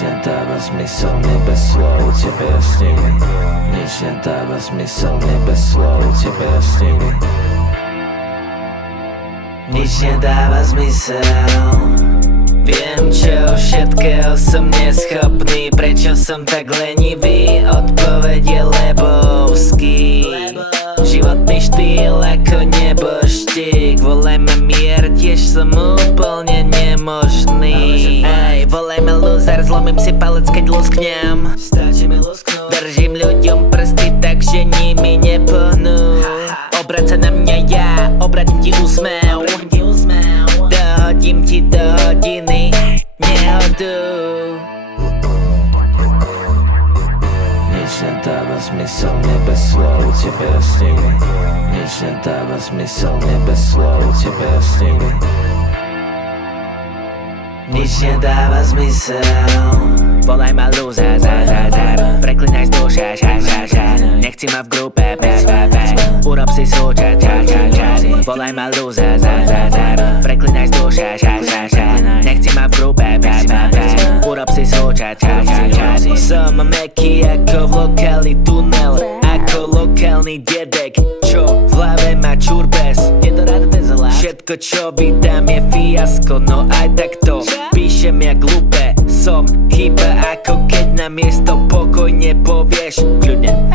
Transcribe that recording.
nedáva zmysel, mne bez slov tebe jasnili. Nič nedáva zmysel, mne bez slov tebe jasnili. Nič nedáva zmysel. Viem, čo všetkého som neschopný. Prečo som tak lenivý? Odpoveď je lebovský. Životný štýl ako neboštík. Volajme mier, tiež som úplne nemožný. Ej, volajme loser, zlomím si palec, keď lusknem. Stačí mi lusknúť. Držím ľuďom prsty, takže nimi nepohnú. Obrať sa na mňa ja, obratím ti úsmev. Dohodím ti do hodiny nehodu. Nič nedáva zmysel, mne bez slov tebe jasnili. Nič nedáva zmysel, mne bez slov tebe jasnili. Nič nedáva zmysel. Volaj ma loser, preklinaj z duše, nechci ma v grupe, urob si súčasť, volaj ma loser, preklinaj z duše, nechci ma v grupe, urob si súčasť. Som mäkký ako v lokáli tunel, ako lokálny dedek, čo v hlave má čurbes. Všetko čo vydám je fiasko, no aj takto píšem jak hlúpe. Som chyba ako keď na miesto pokojne povieš kľudne